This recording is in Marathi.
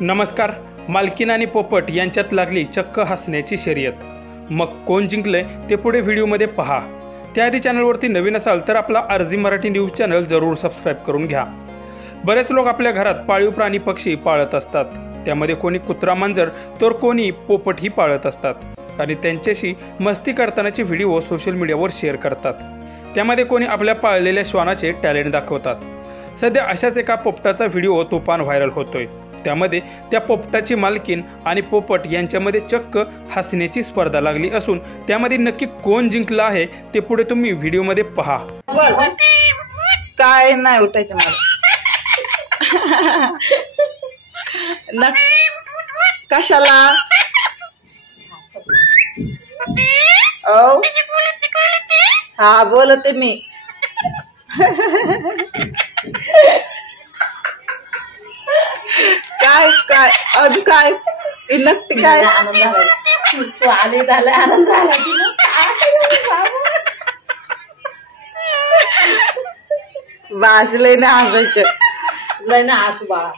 नमस्कार. मालकीन आणि पोपट यांच्यात लागली चक्क हसण्याची शर्यत. मग कोण जिंकले ते पुढे व्हिडिओमध्ये पहा. त्याआधी चॅनलवरती नवीन असाल तर आपला आरजी मराठी न्यूज चॅनल जरूर सबस्क्राईब करून घ्या. बरेच लोक आपल्या घरात पाळीव प्राणी पक्षी पाळत असतात. त्यामध्ये कोणी कुत्रा मांजर तर कोणी पोपटही पाळत असतात आणि त्यांच्याशी मस्ती करतानाचे व्हिडिओ सोशल मीडियावर शेअर करतात. त्यामध्ये कोणी आपल्या पाळलेल्या श्वानाचे टॅलेंट दाखवतात. सध्या अशाच एका पोपटाचा व्हिडिओ तुफान व्हायरल होतोय. त्यामध्ये त्या पोपटाची मालकीन आणि पोपट यांच्यामध्ये चक्क हसण्याची स्पर्धा लागली असून त्यामध्ये नक्की कोण जिंकलं आहे ते पुढे तुम्ही व्हिडिओमध्ये पहा. काय नाही उठायचं मला कशाला हा बोलते मी काय काय अजून काय नक्की काय तू आली झाला आनंद झाला वाजले ना हसायचं लय ना हसू बाळा.